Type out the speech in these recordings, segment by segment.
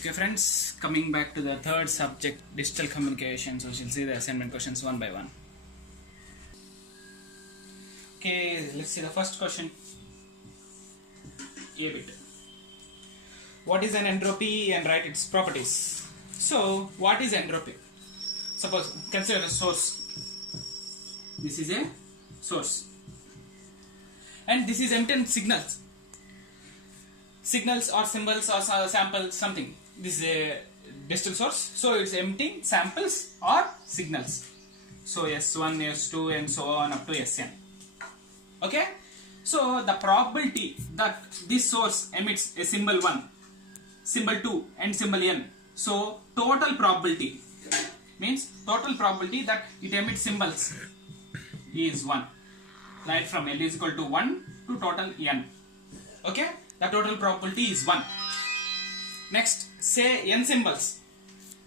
Okay friends, coming back to the third subject, digital communication. So we'll see the assignment questions one by one. Okay, let's see the first question. A bit. What is an entropy and write its properties? So what is entropy? Suppose consider a source. This is a source. And this is emitting signals. Signals or symbols or samples, something. This is a digital source, so it's emitting samples or signals. So S1, S2 and so on up to Sn. Okay? So the probability that this source emits a symbol 1, symbol 2 and symbol n. So total probability means total probability that it emits symbols is 1. Right, from L is equal to 1 to total n. Okay? The total probability is 1. Next, say n symbols.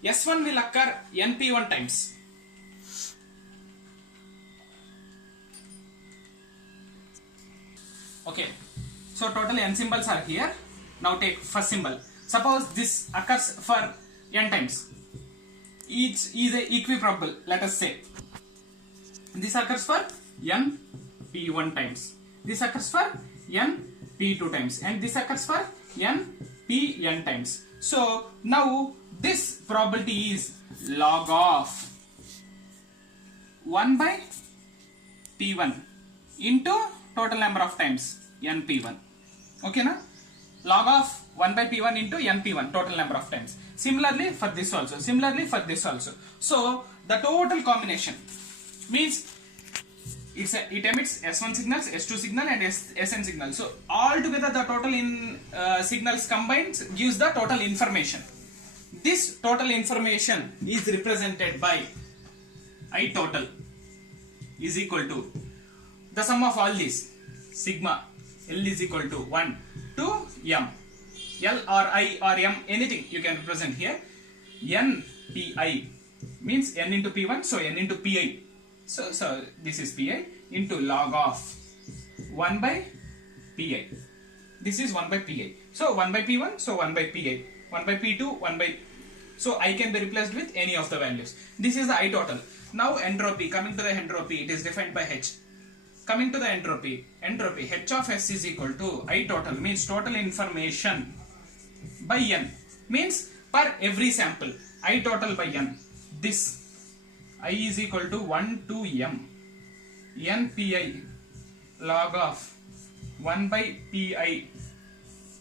S1 will occur np1 times. Okay. So total n symbols are here. Now take first symbol. Suppose this occurs for n times. Each is a equiprobable, let us say. This occurs for n p1 times. This occurs for n p2 times. And this occurs for n pn times. So now this probability is log of 1 by p1 into total number of times np1. Okay na? Log of 1 by p1 into np1 total number of times. Similarly for this also. Similarly for this also. So the total combination means it emits S1 signals, S2 signal and Sn signal. So all together the total signals combined gives the total information. This total information is represented by I total is equal to the sum of all these sigma L is equal to 1 to m. L or I or m, anything you can represent here. N pi means n into p1, so n into pi. So this is pi into log of 1 by pi. This is 1 by pi. So 1 by p1, so 1 by pi. 1 by p2, 1 by... So I can be replaced with any of the values. This is the I total. Now entropy, coming to the entropy, it is defined by H. Coming to the entropy, H of S is equal to I total, means total information by n. Means per every sample, I total by n. This I is equal to 1 to m npi log of 1 by pi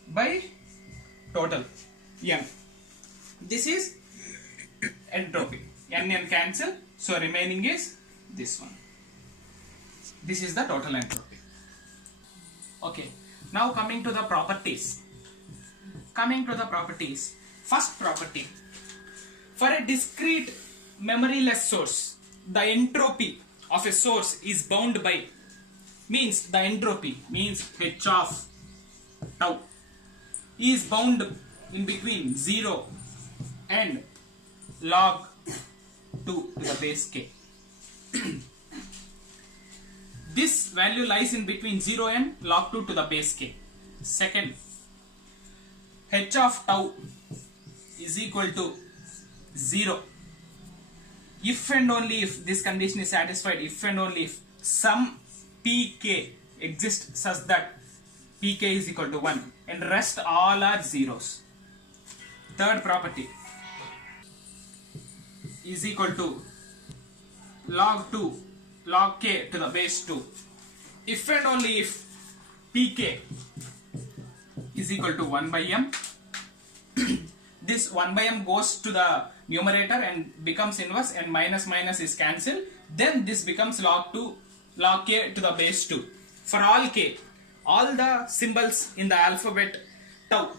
by total n. This is entropy. N cancel, so remaining is this one. This is the total entropy. Okay, now coming to the properties. First property, for a discrete memoryless source, the entropy of a source is bound by, means the entropy means H of tau is bound in between 0 and log 2 to the base k. This value lies in between 0 and log 2 to the base k. Second, H of tau is equal to 0 if and only if this condition is satisfied, if and only if some pk exists such that pk is equal to 1 and rest all are zeros. Third property is equal to log 2 log k to the base 2 if and only if pk is equal to 1 by m. This 1 by m goes to the numerator and becomes inverse, and minus minus is cancelled. Then this becomes log 2 log k to the base 2. For all k, all the symbols in the alphabet tau,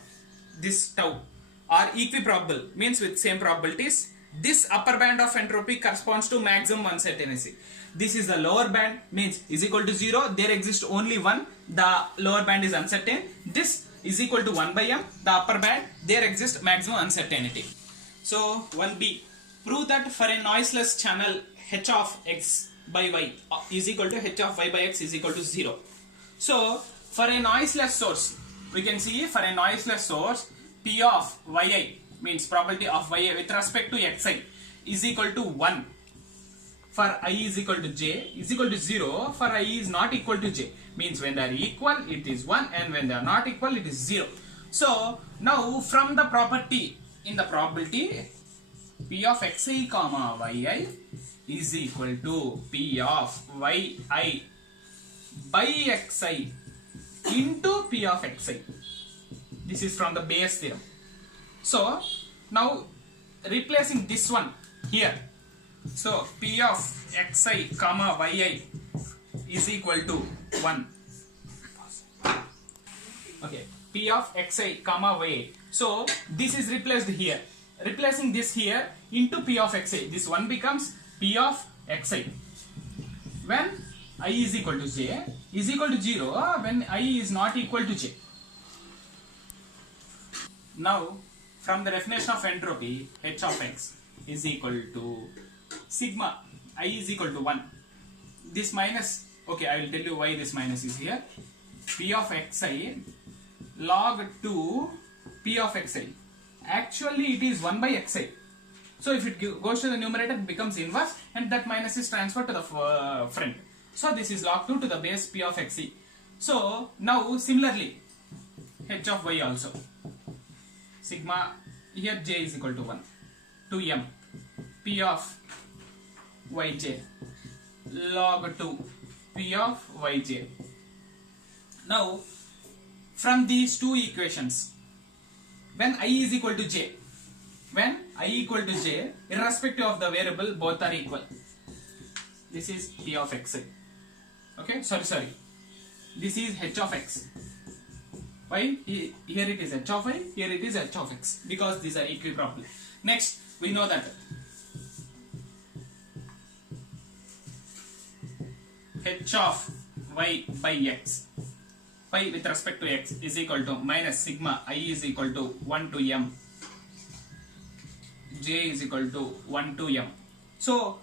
this tau, are equiprobable, means with same probabilities. This upper band of entropy corresponds to maximum uncertainty. This is the lower band, means is equal to 0. There exists only 1. The lower band is uncertain. This is equal to 1 by m. The upper band, there exists maximum uncertainty. So 1b, prove that for a noiseless channel h of x by y is equal to h of y by x is equal to 0. So for a noiseless source, we can see for a noiseless source P of yi means probability of yi with respect to xi is equal to 1 for I is equal to j is equal to 0 for I is not equal to j, means when they are equal it is 1 and when they are not equal it is 0. So now from the property in the probability p of xi comma yi is equal to p of yi by xi into p of xi. This is from the Bayes theorem. So now replacing this one here, so p of xi comma yi is equal to 1. Okay, p of xi comma yi. So this is replaced here. Replacing this here into p of xi. This one becomes p of xi. When I is equal to j is equal to 0 when I is not equal to j. Now from the definition of entropy, h of x is equal to sigma I is equal to 1. This minus, okay, I will tell you why this minus is here. P of xi log 2 p of xi. Actually it is 1 by xi. So if it goes to the numerator it becomes inverse and that minus is transferred to the front. So this is log 2 to the base p of xi. So now similarly h of y also. Sigma here j is equal to 1 to m p of yj log 2 p of yj. Now from these two equations, when I is equal to j, when I equal to j, irrespective of the variable, both are equal. This is p of xi. Okay, sorry. This is h of x. Why? Here it is h of y, here it is h of x, because these are equipropolar. Next, we know that h of y by x, y with respect to x is equal to minus sigma I is equal to 1 to m, j is equal to 1 to m. So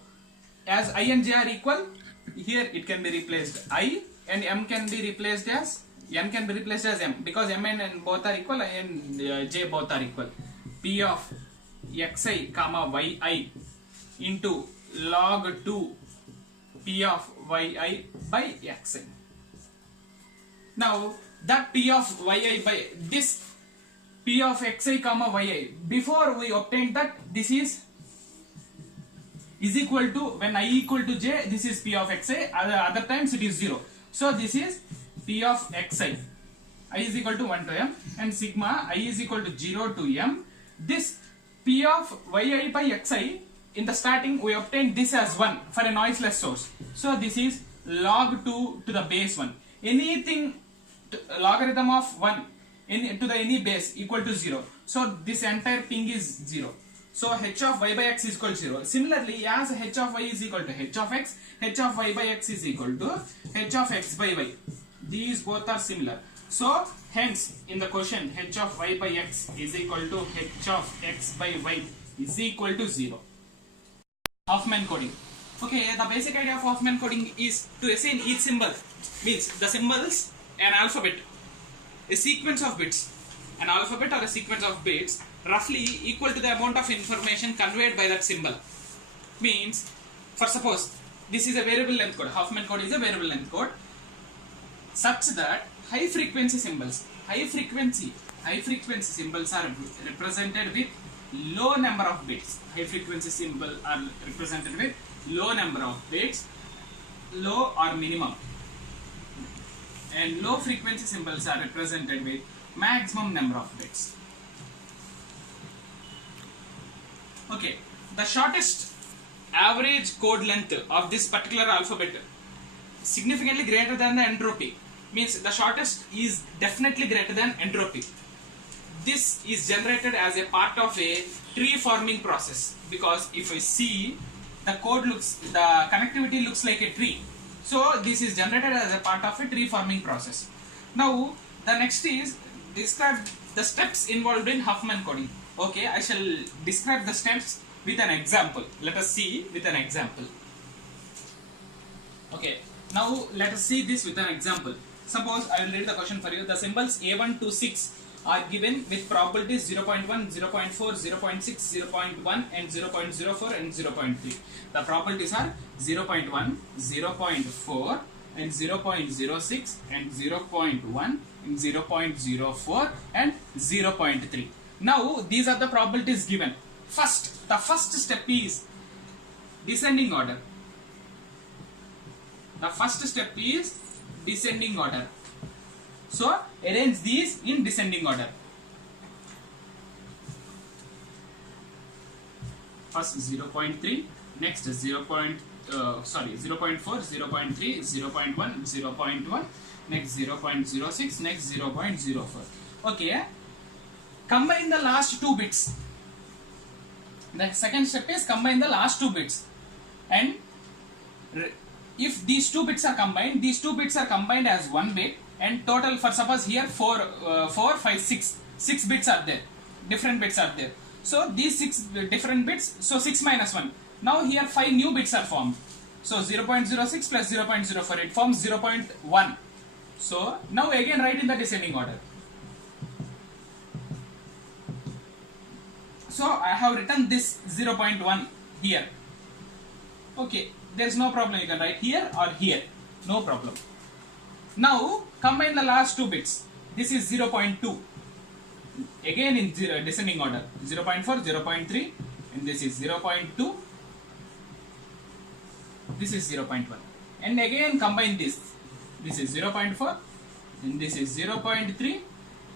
as I and j are equal, here it can be replaced I and m can be replaced as n can be replaced as m, because m and n both are equal and j both are equal. P of xi comma yi into log 2 p of yi by xi. Now that p of yi by this p of xi comma yi, before we obtained that, this is equal to, when I equal to j, this is p of xi, other times it is 0. So this is p of xi, I is equal to 1 to m, and sigma I is equal to 0 to m. This p of yi by xi, in the starting we obtained this as 1 for a noiseless source. So this is log 2 to the base 1. Anything logarithm of 1 to the any base equal to 0. So this entire thing is 0. So h of y by x is equal to 0. Similarly, as h of y is equal to h of x, h of y by x is equal to h of x by y. These both are similar. So hence in the question, h of y by x is equal to h of x by y is equal to 0. Hoffman coding. Okay, the basic idea of Hoffman coding is to assign each symbol, means the symbols, an alphabet, a sequence of bits, an alphabet or a sequence of bits roughly equal to the amount of information conveyed by that symbol. Means, for suppose this is a variable length code, Hoffman code is a variable length code, such that high frequency symbols are represented with low number of bits. High frequency symbols are represented with low number of bits, low or minimum, and low frequency symbols are represented with maximum number of bits. Okay, the shortest average code length of this particular alphabet significantly greater than the entropy, means the shortest is definitely greater than entropy. This is generated as a part of a tree forming process, because if we see the connectivity looks like a tree. So this is generated as a part of a tree forming process. Now the next is describe the steps involved in Hoffman coding. Okay, I shall describe the steps with an example. Let us see with an example. Okay, now let us see this with an example. Suppose I will read the question for you. The symbols A1 to 6 are given with probabilities 0.1, 0.4, 0.6, 0.1 and 0.04 and 0.3. The probabilities are 0.1, 0.4 and 0.06 and 0.1 and 0.04 and 0.3. Now these are the probabilities given. The first step is descending order. The first step is descending order. So arrange these in descending order. First 0.3, next 0.4, 0.3, 0.1, 0.1, next 0.06, next 0.04. Okay, combine the last two bits. The second step is combine the last two bits, and if these two bits are combined, as one bit, and total, for suppose here 4, 5, 6 bits are there, different bits are there. So these 6 different bits, so 6 minus 1. Now here 5 new bits are formed. So 0.06 plus 0.04, it forms 0.1. So now again write in the descending order. So I have written this 0.1 here. Okay, there is no problem, you can write here or here, no problem. Now combine the last two bits. This is 0.2. Again in descending order, 0.4, 0.3, and this is 0.2. This is 0.1. And again combine this. This is 0.4, and this is 0.3,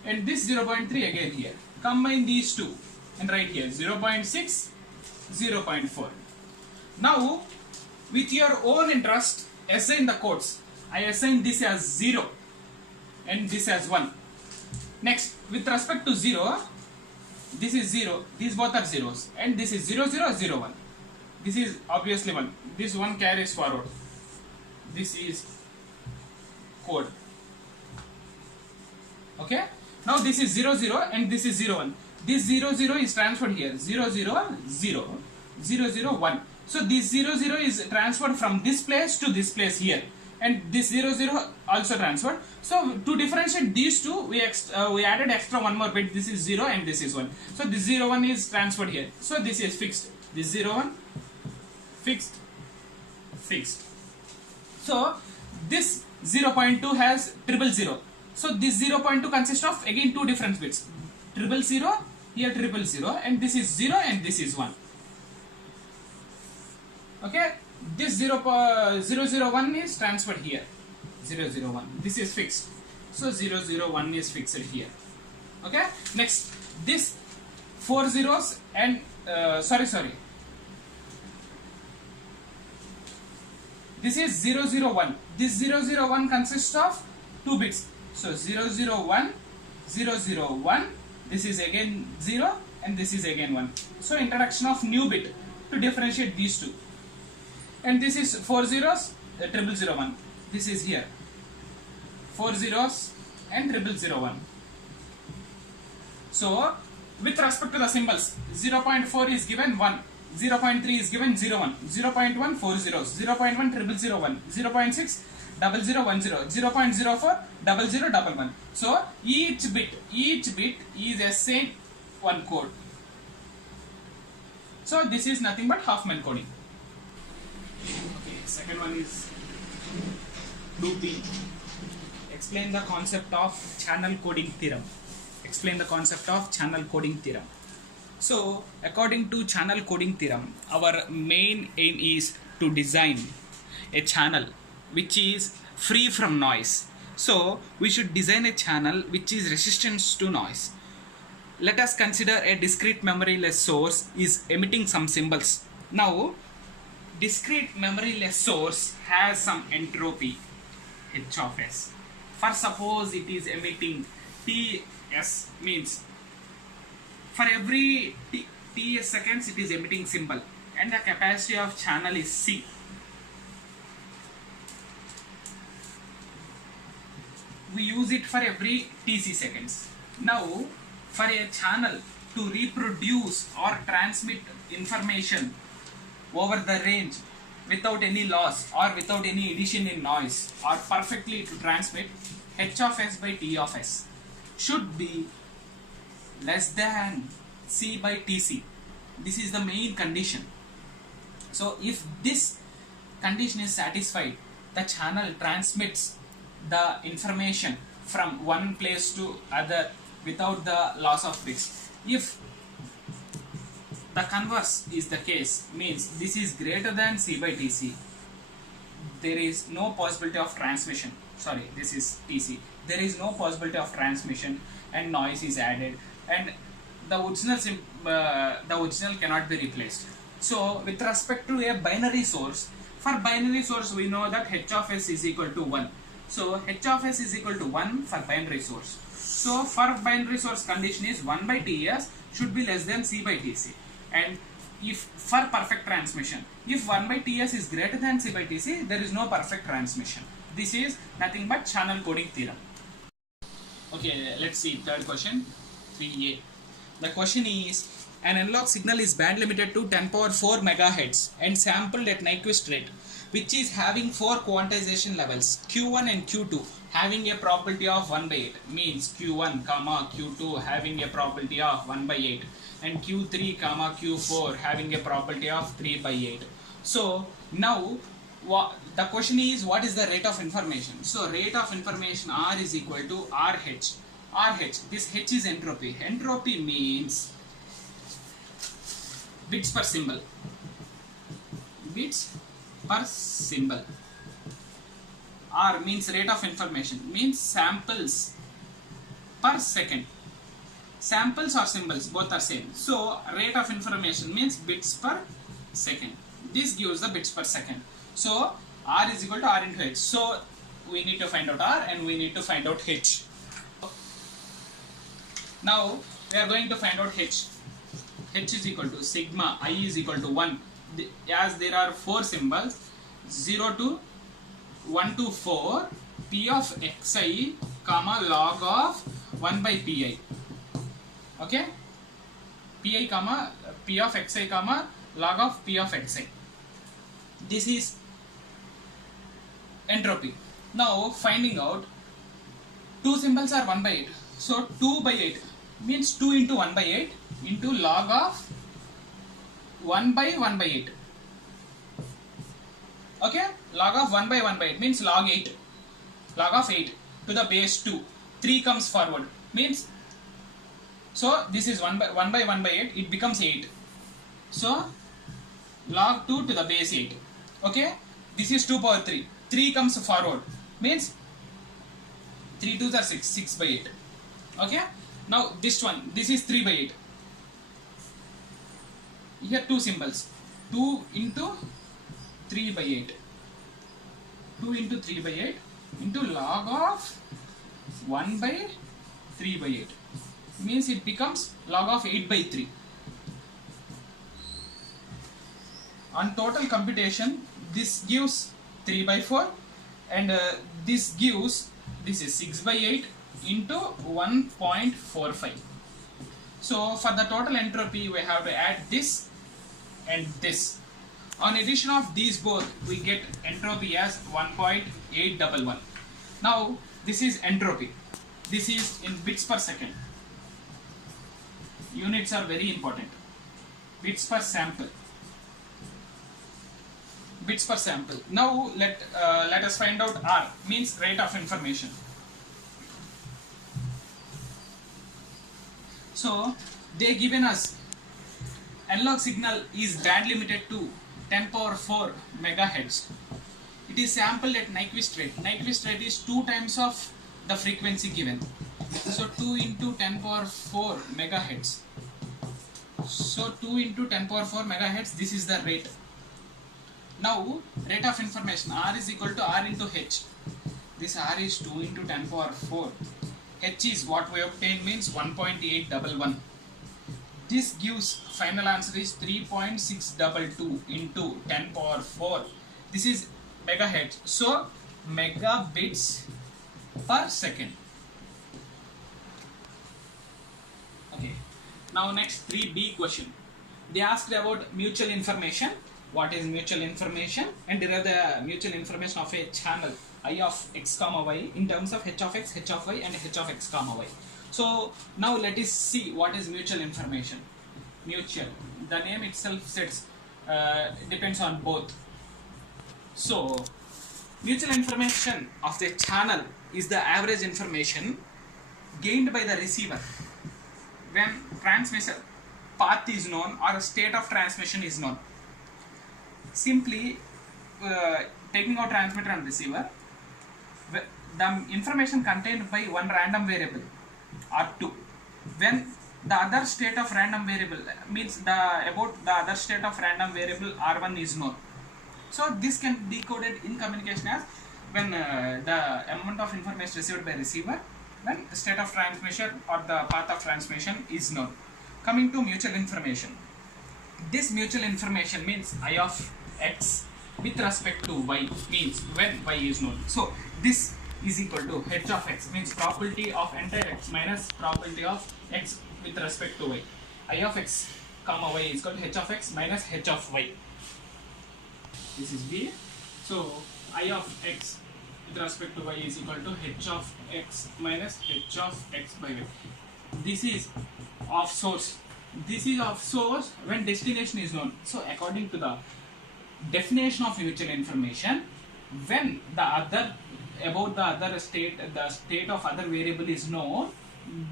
and this 0.3 again here. Combine these two and write here 0.6, 0.4. Now with your own interest, assign the codes. I assign this as 0 and this as 1. Next, with respect to 0, this is 0, these both are zeros, and this is 0, 0, 0, 1. This is obviously 1. This 1 carries forward. This is code. Okay? Now this is 0, 0 and this is 0, 1. This 0, 0 is transferred here. 0, 0, 0, 0, 0, 1. So this 0, 0 is transferred from this place to this place here. And this 0, 0 also transferred. So to differentiate these two, we added extra one more bit. This is 0 and this is 1. So this 0, 1 is transferred here. So this is fixed. This 0, 1 fixed, fixed. So this 0.2 has 000. So this 0.2 consists of again two different bits. 000, here 000, and this is 0 and this is 1. Okay, this 001 is transferred here. 001. This is fixed. So 001 is fixed here. Okay. Next, this 4 zeros and this is 001. This 001 consists of two bits. So 001, 001. This is again 0 and this is again 1. So introduction of new bit to differentiate these two. And this is 4 zeros, 0001. This is here. 4 zeros and 0001. So with respect to the symbols, 0.4 is given 1. 0.3 is given 01, 0.1 4 zeros, 0.1 0001, 0.6 0010, 0.04 0011. So each bit is assigned one code. So this is nothing but half-man coding. Okay, second one is looping. Explain the concept of channel coding theorem. Explain the concept of channel coding theorem. So, according to channel coding theorem, our main aim is to design a channel which is free from noise. So, we should design a channel which is resistant to noise. Let us consider a discrete memoryless source is emitting some symbols. Now, discrete memoryless source has some entropy H of S. For suppose it is emitting Ts, means for every Ts seconds it is emitting symbol, and the capacity of channel is C. We use it for every Tc seconds. Now for a channel to reproduce or transmit information over the range without any loss or without any addition in noise, or perfectly to transmit, H of S by T of S should be less than C by TC. This is the main condition. So if this condition is satisfied, the channel transmits the information from one place to other without the loss of bits. If the converse is the case, means this is greater than C by TC, there is no possibility of transmission. Sorry, this is TC. There is no possibility of transmission and noise is added, and the original cannot be replaced. So with respect to a binary source, for binary source we know that h of s is equal to 1. So h of s is equal to 1 for binary source. So for binary source condition is 1 by Ts should be less than C by Tc. And if for perfect transmission, if 1 by Ts is greater than C by Tc, there is no perfect transmission. This is nothing but channel coding theorem. Okay, let's see third question, 3a. The question is, an analog signal is band limited to 10 power 4 megahertz and sampled at Nyquist rate, which is having 4 quantization levels, Q1 and Q2 having a probability of 1 by 8, means Q1 comma Q2 having a probability of 1 by 8, and Q3 comma Q4 having a probability of 3 by 8. So now the question is, what is the rate of information? So rate of information R is equal to RH. RH, this H is entropy. Entropy means bits per symbol. Bits per symbol. R means rate of information, means samples per second. Samples or symbols, both are same. So rate of information means bits per second. This gives the bits per second. So R is equal to R into H. So we need to find out R and we need to find out H. Now we are going to find out H. H is equal to sigma I is equal to 1. As there are 4 symbols, 0 to 1 to 4, P of xi comma log of 1 by pi. Okay? Pi comma P of xi comma log of P of xi. This is entropy. Now finding out, 2 symbols are 1 by 8. So 2 by 8 means 2 into 1 by 8 into log of 1 by 1 by 8. Okay, log of 1 by 1 by 8 means log 8. Log of 8 to the base 2. 3 comes forward, means, so this is 1 by 1 by 8, it becomes 8. So log 2 to the base 8. Okay, this is 2 power 3. 3 comes forward, means 3 2s are 6, 6 by 8. Okay, now this one, this is 3 by 8. Here 2 symbols, 2 into 3 by 8. 2 into 3 by 8 into log of 1 by 3 by 8. Means it becomes log of 8 by 3. On total computation, this gives 3 by 4 and this gives, this is 6 by 8 into 1.45. So for the total entropy we have to add this and this. On addition of these both, we get entropy as 1.811. Now this is entropy. This is in bits per second. Units are very important. Bits per sample. Bits per sample. Now let us find out R, means rate of information. So they given us analog signal is band limited to 10 power 4 megahertz. It is sampled at Nyquist rate. Nyquist rate is 2 times of the frequency given. So 2 into 10 power 4 megahertz. So 2 into 10 power 4 megahertz, this is the rate. Now rate of information R is equal to R into H. This R is 2 into 10 power 4. H is what we obtained, means 1.811. This gives, final answer is 3.622 into 10 power 4. This is megahertz. So megabits per second. Okay. Now next 3B question. They asked about mutual information. What is mutual information? And derive the mutual information of a channel I of x comma y in terms of h of x, h of y and h of x comma y. So now let us see what is mutual information. Mutual, the name itself says depends on both. So mutual information of the channel is the average information gained by the receiver when transmission path is known or state of transmission is known. Simply taking out transmitter and receiver, the information contained by one random variable R2 when the other state of random variable means about the other state of random variable R1 is known. So this can be decoded in communication as when the amount of information received by receiver when state of transmission or the path of transmission is known. Coming to mutual information, this mutual information means I of x with respect to y means when y is known. So this is equal to h of x means probability of entire x minus probability of x with respect to y. I of x comma y is equal to h of x minus h of y. This is b. So I of x with respect to y is equal to h of x minus h of x by y. This is of source. This is of source when destination is known. So according to the definition of mutual information, when the other about the other state, the state of other variable is known,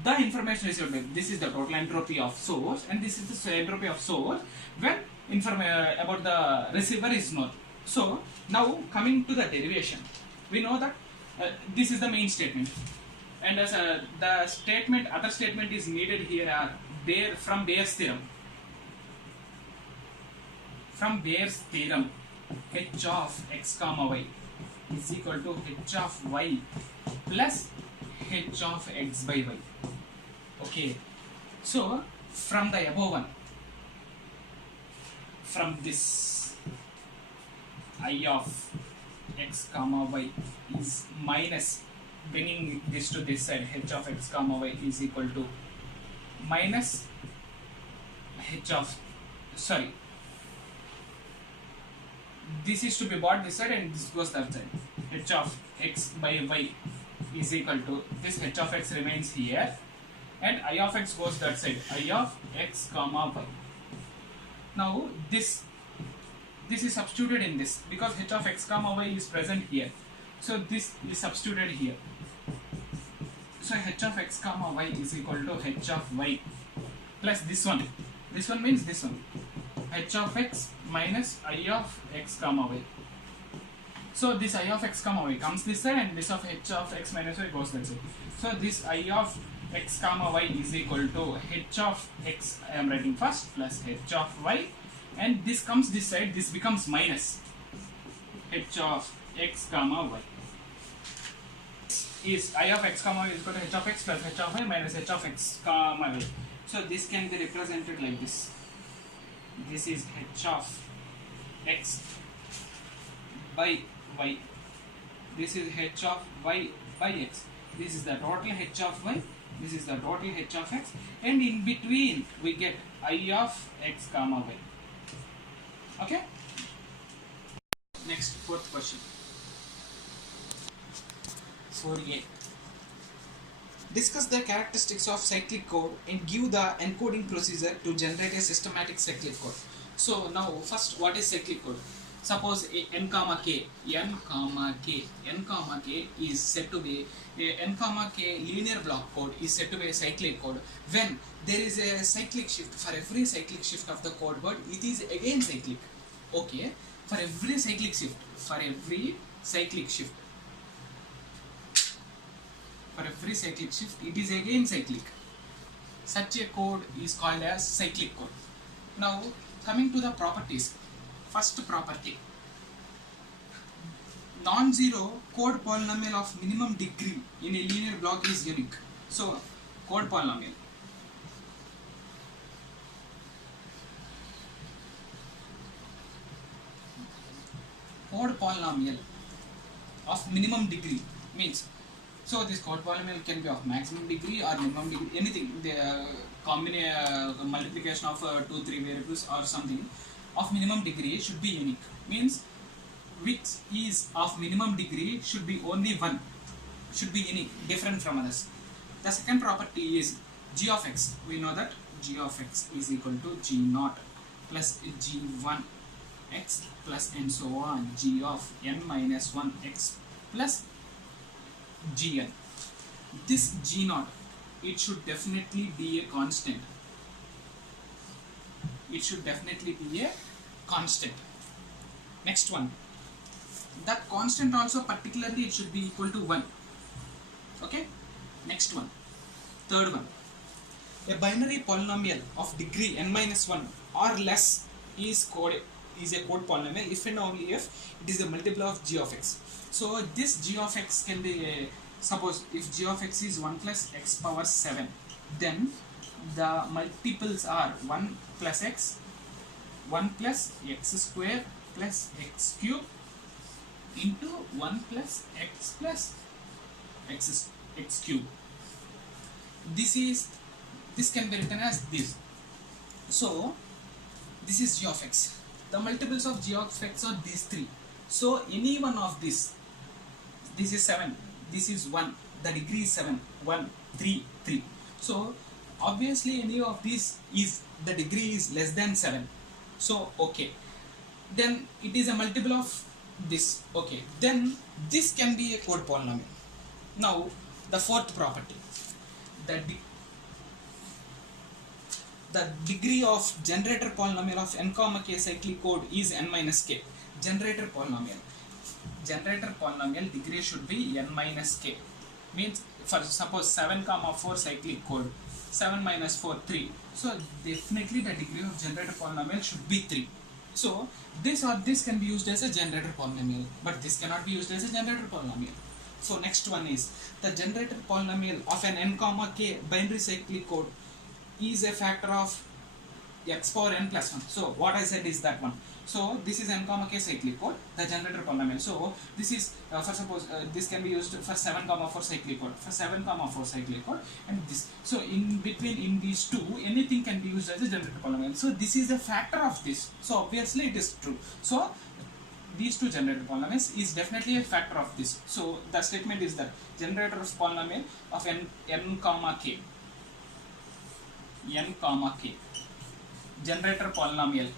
the information is received. This is the total entropy of source, and this is the entropy of source when about the receiver is known. So now coming to the derivation, we know that this is the main statement, and as the statement, other statement is needed here are from Bayes theorem. From Bayes theorem, h of x comma y is equal to h of y plus h of x by y. Okay, so from the above one, from this I of x comma y is minus, bringing this to this side, h of x comma y is equal to minus h of, sorry, this is to be brought this side and this goes that side. H of x by y is equal to this, h of x remains here and I of x goes that side, I of x comma y. Now this is substituted in this because h of x comma y is present here, so this is substituted here. So h of x comma y is equal to h of y plus this one means this one, h of x minus I of x comma y. So this I of x comma y comes this side and this of h of x minus y goes that side. So this I of x comma y is equal to h of x, I am writing first, plus h of y, and this comes this side, this becomes minus h of x comma y. Is I of x comma y is equal to h of x plus h of y minus h of x comma y. So this can be represented like this. This is h of x by y. This is h of y by x. This is the total h of y. This is the total h of x. And in between we get I of x comma y. Okay? Next, fourth question. 4a. Discuss the characteristics of cyclic code and give the encoding procedure to generate a systematic cyclic code. So now first, what is cyclic code? Suppose n comma k is said to be n comma k linear block code is said to be a cyclic code when there is a cyclic shift. For every cyclic shift of the code word, it is again cyclic. Okay, for every cyclic shift, it is again cyclic. Such a code is called as cyclic code. Now coming to the properties. First property, non-zero code polynomial of minimum degree in a linear block is unique. So code polynomial. Code polynomial of minimum degree means, so this code polynomial can be of maximum degree or minimum degree, anything, the multiplication of 2-3 variables or something of minimum degree should be unique. Means which is of minimum degree should be only one, should be unique, different from others. The second property is g of x. We know that g of x is equal to g naught plus g1 x plus and so on, g of n minus 1 x plus gn. This g naught, it should definitely be a constant. It should definitely be a constant. Next one, that constant also particularly it should be equal to 1. Okay. Next one, third one, a binary polynomial of degree n minus 1 or less is a code polynomial if and only if it is a multiple of g of x. So this g of x can be suppose if g of x is 1 plus x power 7, then the multiples are 1 plus x, 1 plus x square plus x cube into 1 plus x cube. This can be written as this. So this is g of x. The multiples of g of x are these three. So any one of this is 7, this is 1, the degree is 7, 1, 3, 3. So obviously any of these is the degree is less than 7. So okay, then it is a multiple of this. Okay, then this can be a code polynomial. Now the fourth property, the degree of generator polynomial of n comma k cyclic code is n minus k. Generator polynomial degree should be n minus k. Means for suppose 7 comma 4 cyclic code, 7 minus 4 3. So definitely the degree of generator polynomial should be 3. So this or this can be used as a generator polynomial, but this cannot be used as a generator polynomial. So next one is the generator polynomial of an n comma k binary cyclic code is a factor of x power n plus 1. So what I said is that one. So this is n comma k cyclic code, the generator polynomial. So this is for suppose this can be used for 7 comma 4 cyclic code, for 7 comma 4 cyclic code, and this. So in between in these two, anything can be used as a generator polynomial. So this is a factor of this. So obviously it is true. So these two generator polynomials is definitely a factor of this. So the statement is that generator of polynomial of n comma k, generator polynomial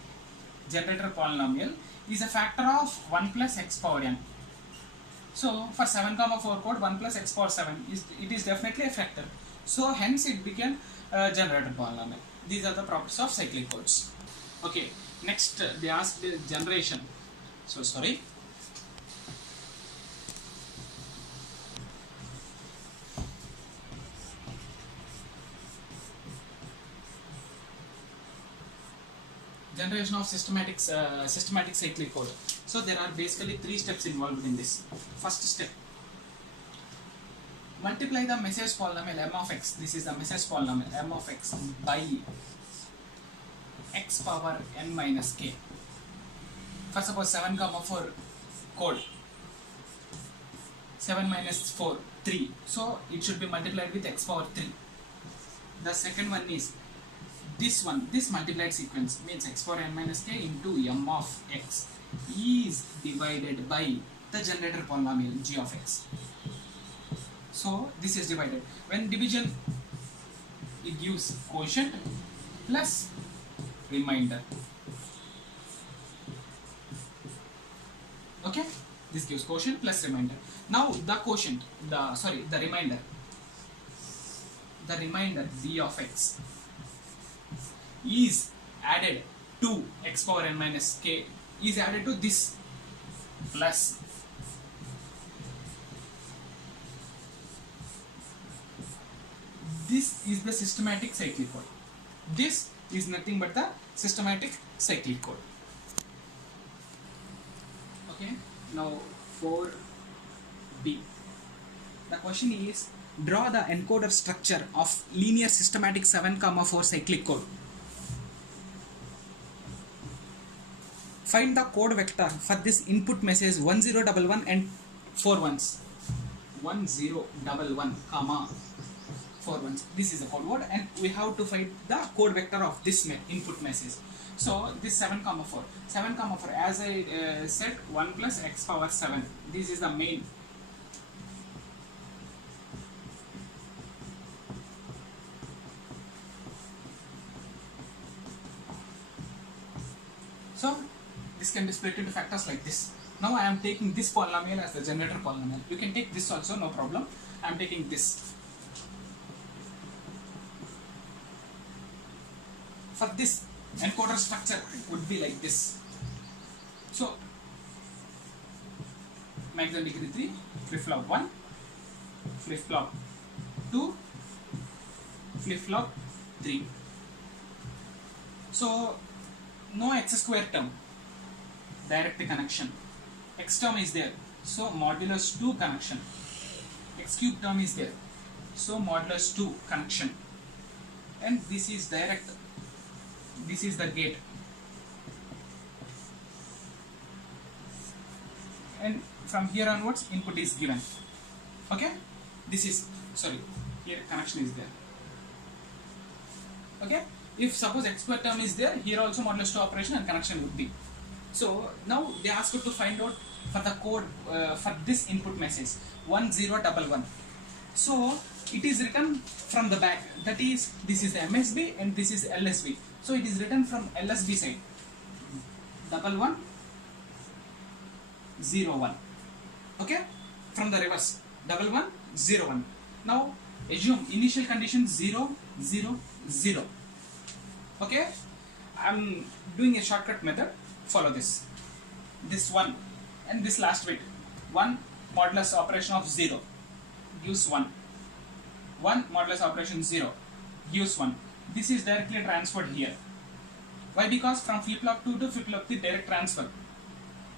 is a factor of 1 plus x power n. So for 7 comma 4 code, 1 plus x power 7 is definitely a factor. So hence it became a generator polynomial. These are the properties of cyclic codes. Okay, next they asked the generation. So sorry. Generation of systematic cyclic code. So there are basically 3 steps involved in this. First step, multiply the message polynomial m of x. This is the message polynomial m of x by x power n minus k. For suppose 7 comma 4 code, 7 minus 4 3. So it should be multiplied with x power 3. The second one is this one, this multiplied sequence means x power n minus k into m of x is divided by the generator polynomial g of x. So this is divided. When division, it gives quotient plus remainder. Okay, this gives quotient plus remainder. Now the quotient, the remainder b of x is added to x power n minus k, is added to this plus this is the systematic cyclic code. This is nothing but the systematic cyclic code. Okay, now 4b. The question is, draw the encoder structure of linear systematic 7 comma 4 cyclic code. Find the code vector for this input message 1011 and 4 ones. 1011 comma 4 ones. This is the code word, and we have to find the code vector of this input message. So this 7 comma 4, as I said, 1 plus x power 7. This is the main. This can be split into factors like this. Now I am taking this polynomial as the generator polynomial. You can take this also, no problem. I am taking this. For this, encoder structure would be like this. So, maximum degree 3, flip-flop 1, flip-flop 2, flip-flop 3. So, no x square term, direct connection. X term is there, so modulus 2 connection. X cube term is there, so modulus 2 connection. And this is direct, this is the gate. And from here onwards, input is given. Okay? This is, sorry, here connection is there. Okay? If suppose x square term is there, here also modulus 2 operation and connection would be. So now they ask you to find out for the code for this input message 1011. So it is written from the back, that is, this is the MSB and this is LSB. So it is written from LSB side 1101. Okay, from the reverse 1101. Now assume initial condition 0 0 0. Okay, I am doing a shortcut method. Follow this. This one and this last bit 1 modulus operation of 0 gives 1. 1 modulus operation 0 gives 1. This is directly transferred here. Why? Because from flip-flop 2 to flip-flop 3 direct transfer.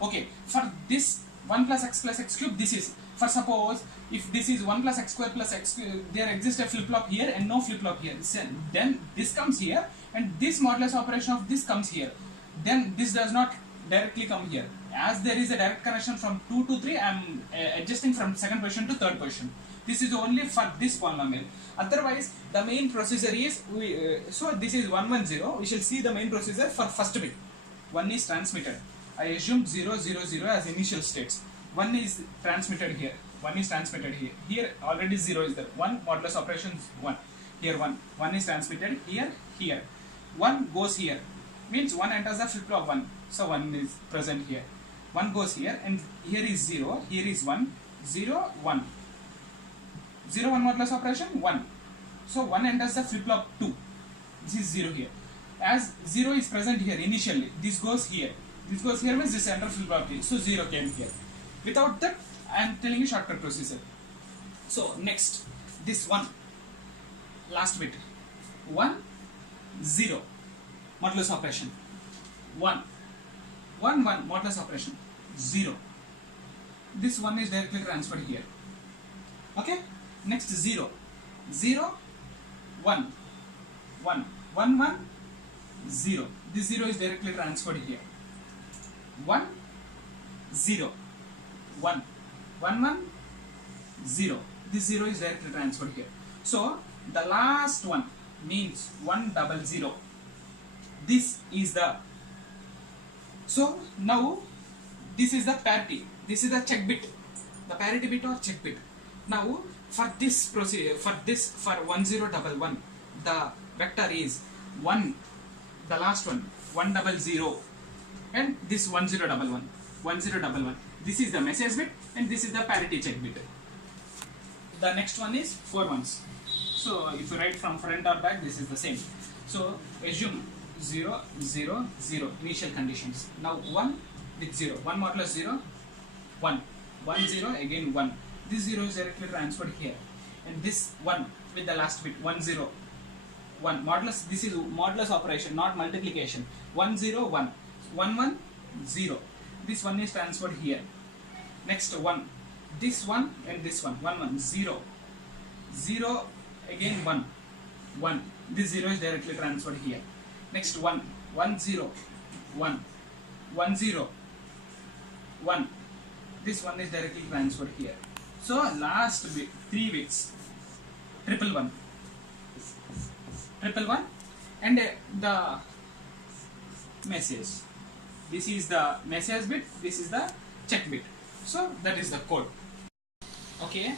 Okay, for this 1 plus x cube, this is, for suppose if this is 1 plus x square plus x square, there exists a flip-flop here and no flip-flop here. Then this comes here and this modulus operation of this comes here. Then this does not directly come here. As there is a direct connection from 2 to 3, I am adjusting from second position to third position. This is only for this polynomial. Otherwise, the main procedure is, so this is 110. We shall see the main procedure for first bit. 1 is transmitted. I assume 0 0 0 as initial states. 1 is transmitted here. 1 is transmitted here. Here already 0 is there. 1 modulus operations 1. Here 1. 1 is transmitted here, here. 1 goes here. Means 1 enters the flip-flop 1. So 1 is present here. 1 goes here and here is 0. Here is 1. 0, 1. 0, 1 modulus operation 1. So 1 enters the flip-flop 2. This is 0 here. As 0 is present here initially, this goes here. This goes here means this enters flip-flop 3. So 0 came here. Without that, I am telling you shortcut procedure. So next, this 1, last bit, 1, 0, modulus operation, 1, 1, 1, modulus operation, 0. This 1 is directly transferred here. Okay? Next 0, 0, 1, 1, 1, 1, 0. This 0 is directly transferred here. 1, 0, 1, 1, 1, 0. This 0 is directly transferred here. So the last one means 100. This is the, so now this is the parity. This is the check bit, the parity bit or check bit. Now for this procedure, for 1011, the vector is 1, the last one 100, and this 1011, 1011. This is the message bit and this is the parity check bit. The next one is 4 ones. So if you write from front or back, this is the same. So assume 0 0 0 initial conditions. Now 1 with 0, 1 modulus 0, 1, 1 0, again 1. This 0 is directly transferred here, and this 1 with the last bit 1 0, 1 modulus. This is modulus operation, not multiplication. 1 0 1, 1 1 0. This 1 is transferred here. Next 1, this 1 and this 1, 1 1 0, 0, again 1 1. This 0 is directly transferred here. Next 1 1 0 1, 1 0 1. This 1 is directly transferred here. So last bit 3 bits, 111, 111, and the message. This is the message bit, this is the check bit. So that is the code. Okay.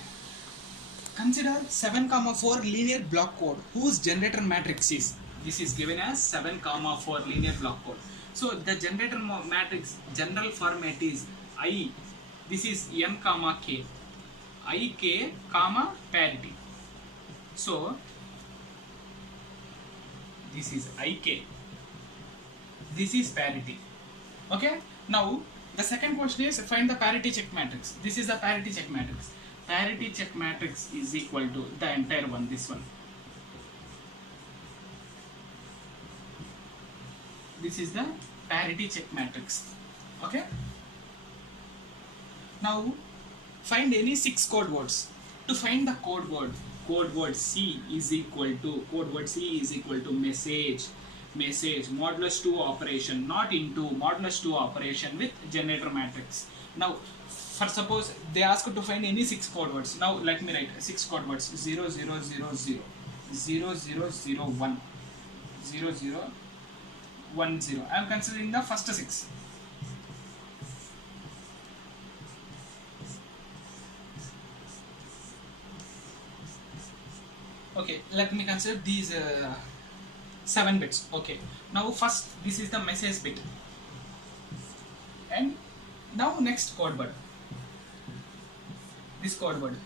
Consider 7,4 linear block code whose generator matrix is, this is given as 7,4 linear block code. So the generator matrix general format is I, this is n comma k, I k comma parity. So this is I k, this is parity. Okay, now the second question is find the parity check matrix. This is the parity check matrix. Parity check matrix is equal to the entire one, this one. This is the parity check matrix. Okay, now find any 6 code words. To find the code word C is equal to message modulus 2 operation, not into modulus 2 operation with generator matrix. Now for suppose they ask to find any 6 code words. Now let me write 6 code words: 0 0 0 0 0 0 0 1 0 0 1 0. I am considering the first 6. Okay, let me consider these 7 bits. Okay, now first this is the message bit, and now next code word. This code word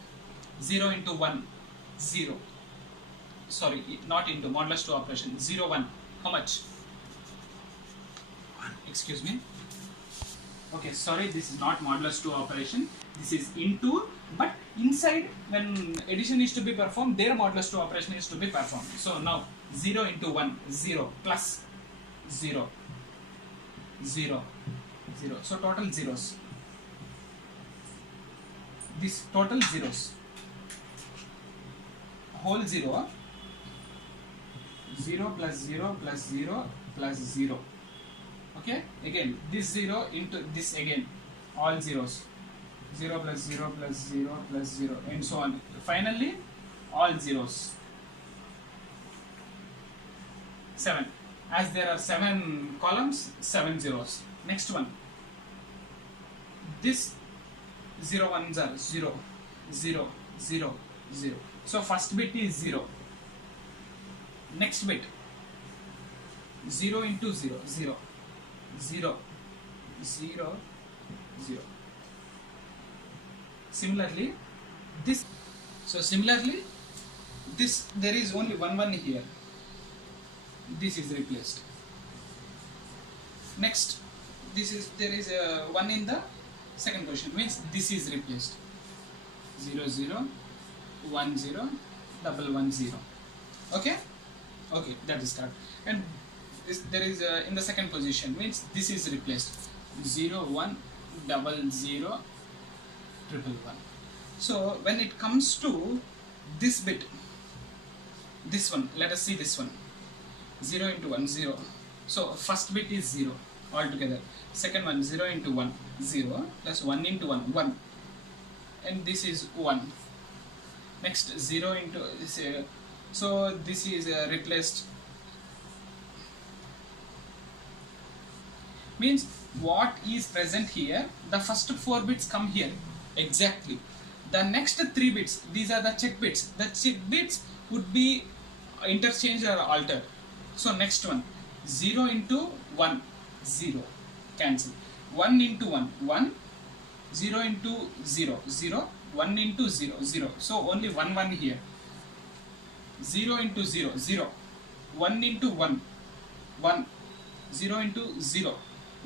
0 into 1 0. Sorry, not into modulus 2 operation. 0 1. How much? 1. Excuse me. Okay, sorry, this is not modulus 2 operation. This is into, but inside when addition is to be performed, their modulus 2 operation is to be performed. So now 0 into 1 0 plus 0 0 0. So total zeros. This total zeros. Whole 0 0 plus 0 plus 0 plus 0. Okay, again this 0 into this, again all zeros. 0 plus 0 plus 0 plus 0 and so on. Finally all zeros. 7. As there are 7 columns, 7 zeros. Next one. This 0 ones are 0 0 0 0. So first bit is 0. Next bit 0 into 0 0 0 0 0. Similarly this, so similarly this, there is only 1 1 here, this is replaced. Next this is, there is a 1 in the second position, means this is replaced. 0 0 1 0 double 1 0. Okay, okay, that is correct. And this, there is in the second position, means this is replaced. 0 1 double 0 triple 1. So when it comes to this bit, this one, let us see this one. 0 into 1 0. So first bit is 0 altogether. Second one 0 into 1 0 plus 1 into 1 1, and this is 1. Next 0 into this, so this is replaced. Means what is present here, the first 4 bits come here exactly. The next 3 bits, these are the check bits. The check bits would be interchanged or altered. So next one 0 into 1 0, cancel. 1 into 1 1, 0 into 0 0, 1 into 0 0. So only 1 1 here. 0 into 0 0, 1 into 1 1, 0 into 0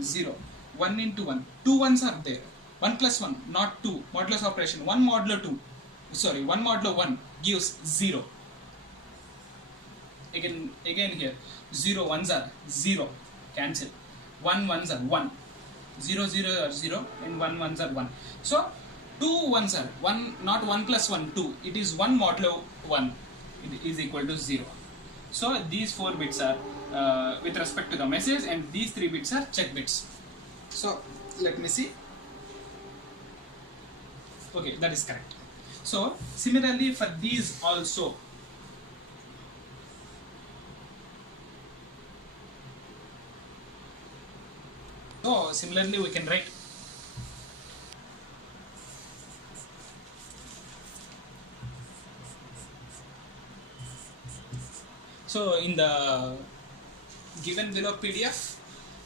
0, 1 into 1. 2 ones are there. 1 plus 1, not 2. Modulus operation. 1 modulo 2. Sorry, 1 modulo 1 gives 0. Again here. 0 ones are 0. Cancel. 1 ones are 1. 0 0 are 0 and 1 ones are 1. So 2 ones are 1, not 1 plus 1, 2. It is 1 modulo 1. It is equal to 0. So these 4 bits are with respect to the message, and these 3 bits are check bits. So let me see. Okay, that is correct. So similarly for these also, so similarly we can write so in the given below PDF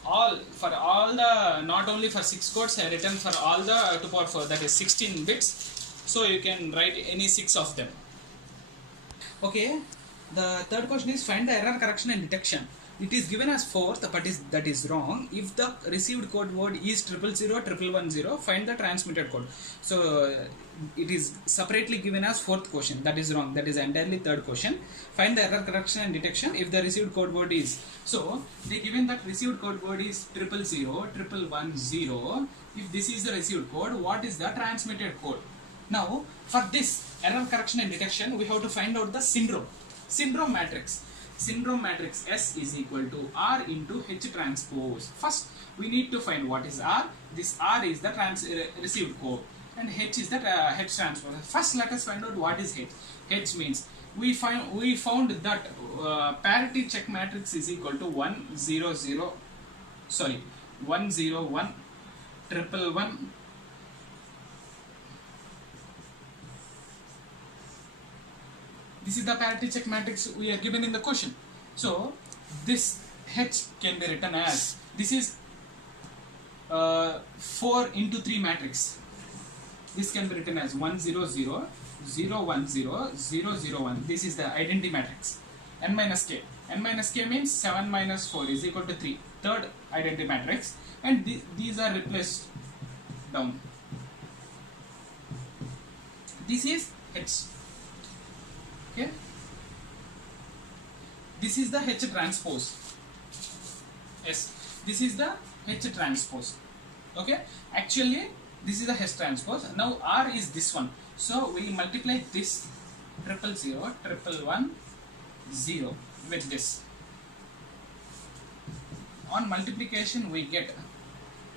all for all the, not only for 6 codes, I written for all the 2 power 4, that is 16 bits. So you can write any 6 of them. Okay, the third question is find the error correction and detection. It is given as fourth, but that is wrong. If the received code word is 0000110, find the transmitted code. So it is separately given as fourth question. That is wrong. That is entirely third question. Find the error correction and detection if the received code word is. So they given that received code word is 0000110. If this is the received code, what is the transmitted code? Now for this error correction and detection, we have to find out the syndrome matrix. Syndrome matrix S is equal to R into H transpose. First, we need to find what is R. This R is the received code, and H is the H transpose. First, let us find out what is H. H means we found that parity check matrix is equal to 101 111 This is the parity check matrix we are given in the question. So this H can be written as, this is 4 into 3 matrix. This can be written as 100 010 001. This is the identity matrix. N minus k. N minus k means 7 minus 4 is equal to 3. Third identity matrix, and these are replaced down. This is H. Okay, this is the H transpose. Yes, this is the H transpose. Okay, actually this is the H transpose. Now R is this one, so we multiply this 000 111 with this. On multiplication we get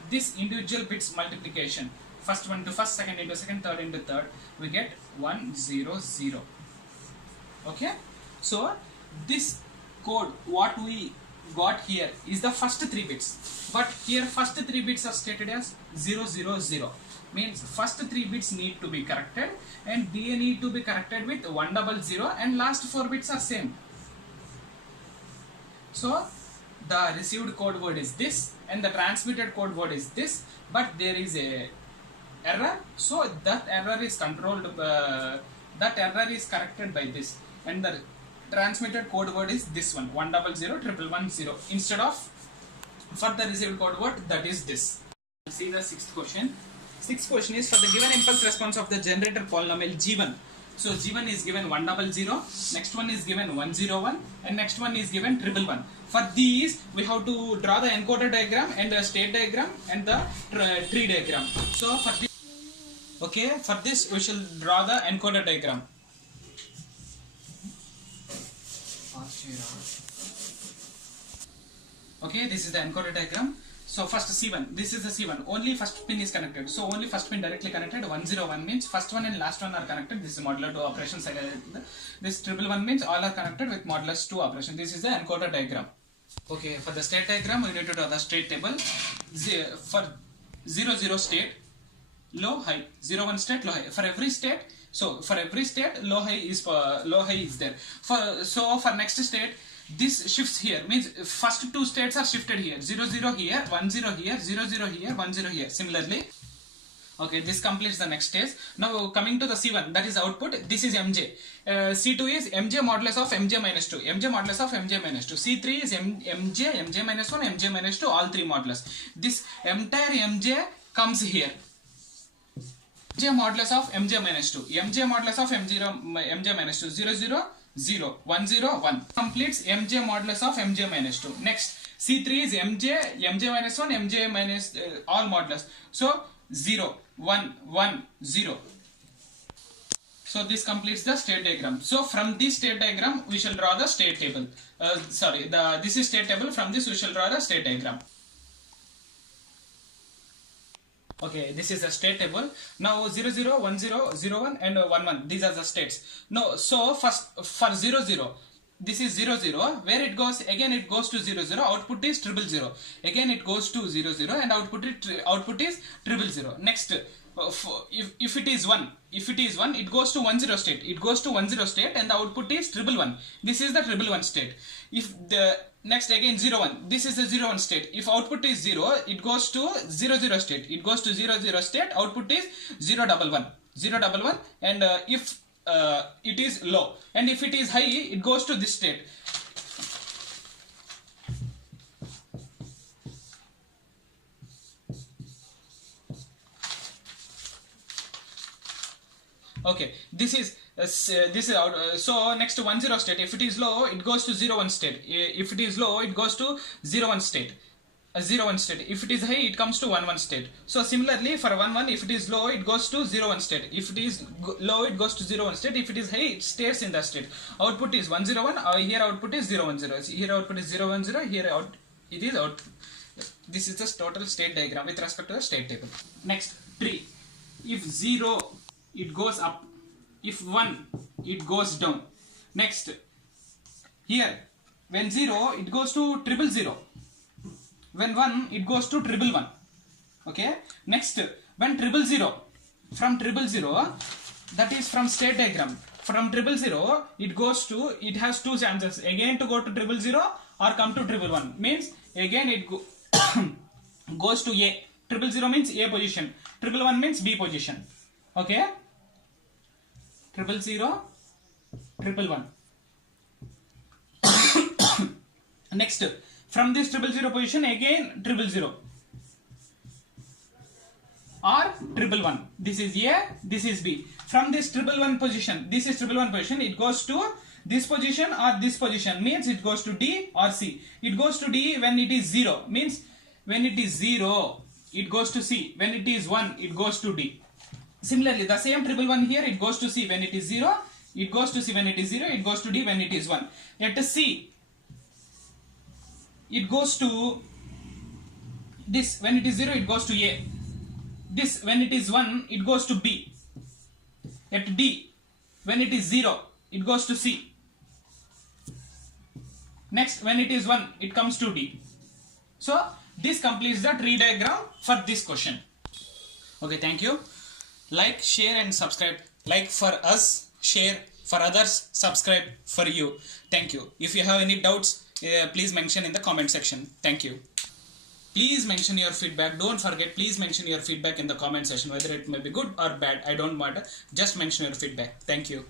this individual bits multiplication. First one to first, second into second, third into third. We get 100. Okay, so this code what we got here is the first 3 bits, but here first 3 bits are stated as 000, means first 3 bits need to be corrected and they need to be corrected with 100, and last 4 bits are same. So the received code word is this and the transmitted code word is this, but there is a error, so that error is controlled, that error is corrected by this, and the transmitted code word is this one, 100 111 instead of for the received code word, that is this. See the sixth question. Sixth question is for the given impulse response of the generator polynomial G1. So G1 is given 100, next one is given 101, and next one is given 111. For these we have to draw the encoder diagram and the state diagram and the tree diagram. So for this, okay, for this we shall draw the encoder diagram. Okay, this is the encoder diagram. So first C1, this is the C1, only first pin is connected, so only first pin directly connected. 101 means first one and last one are connected. This is modular 2 operation. This 111 means all are connected with modulus 2 operation. This is the encoder diagram. Okay, for the state diagram we need to draw the state table. For 00 state, low high, 01 state, low high. For every state, so for every state low high is there. For next state, this shifts here, means first 2 states are shifted here, 00 here, 10 here, 00 here, 10 here. Similarly, okay, this completes the next stage. Now coming to the C1, that is output. This is MJ. C2 is MJ modulus of MJ minus 2. MJ modulus of MJ minus 2. C3 is MJ, MJ minus 1, MJ minus 2, all 3 modulus. This entire MJ comes here. MJ modulus of MJ minus 2. MJ modulus of MJ minus 2. 00, 0, 1, 0, 1. Completes MJ modulus of MJ minus 2. Next, C3 is MJ, MJ minus 1, MJ minus all modulus. So 0, 1, 1, 0. So this completes the state diagram. So from this state diagram we shall draw the state table. This is state table. From this we shall draw the state diagram. Okay, this is the state table. Now 00, 10, 01 and 11. These are the states. No, so first for 00, this is 0 0, where it goes again, it goes to 0 0, output is 0 0 0, again it goes to 0 0 and output is 0 0 0. Next, if it is 1, it goes to 1 0 state, it goes to 1 0 state and the output is 1 1 1. This is the 1 1 1 state. If the next again 0 1, this is the 0 1 state. If output is 0, it goes to 0 0 state, it goes to 0 0 state, output is 0 1 1 0 1 1, and if it is low, and if it is high, it goes to this state. Okay, this is out. So next 1 0 state, if it is low, it goes to 0 1 state. If it is low, it goes to 0 1 state. 0 1 state. If it is high, it comes to 1 1 state. So similarly for 1 1, if it is low, it goes to 0 1 state. If it is low, it goes to 0 1 state. If it is high, it stays in that state. Output is 1 0 1. Here output is 0 1 0. Here output is 0 1 0. Here it is out. This is the total state diagram with respect to the state table. Next, tree. If 0, it goes up. If 1, it goes down. Next, here when 0, it goes to 0 0 0. When 1, it goes to 1 1 1. Okay. Next, when 0 0 0, from 0 0 0, that is from state diagram. From 0 0 0, it goes to, it has two chances again to go to 0 0 0 or come to 1 1 1. Means again it goes to A. 0 0 0 means A position. 1 1 1 means B position. Okay. 0 0 0 1 1. Next, from this 0 0 0 position again 0 0 0 or 1 1 1. This is A, this is B. From this 1 1 1 position, this is 1 1 1 position, it goes to this position or this position, means it goes to D or C. It goes to D when it is 0, means when it is 0, it goes to C. When it is 1, it goes to D. Similarly, the same 1 1 1 here, it goes to C when it is 0, it goes to C when it is 0, it goes to D when it is 1. At C, it goes to this, when it is 0, it goes to A. This, when it is 1, it goes to B. At D, when it is 0, it goes to C. Next, when it is 1, it comes to D. So, this completes the tree diagram for this question. Okay, thank you. Like, share and subscribe. Like for us, share for others, subscribe for you. Thank you. If you have any doubts, please mention in the comment section. Thank you. Please mention your feedback. Don't forget, please mention your feedback in the comment section, whether it may be good or bad. I don't matter. Just mention your feedback. Thank you.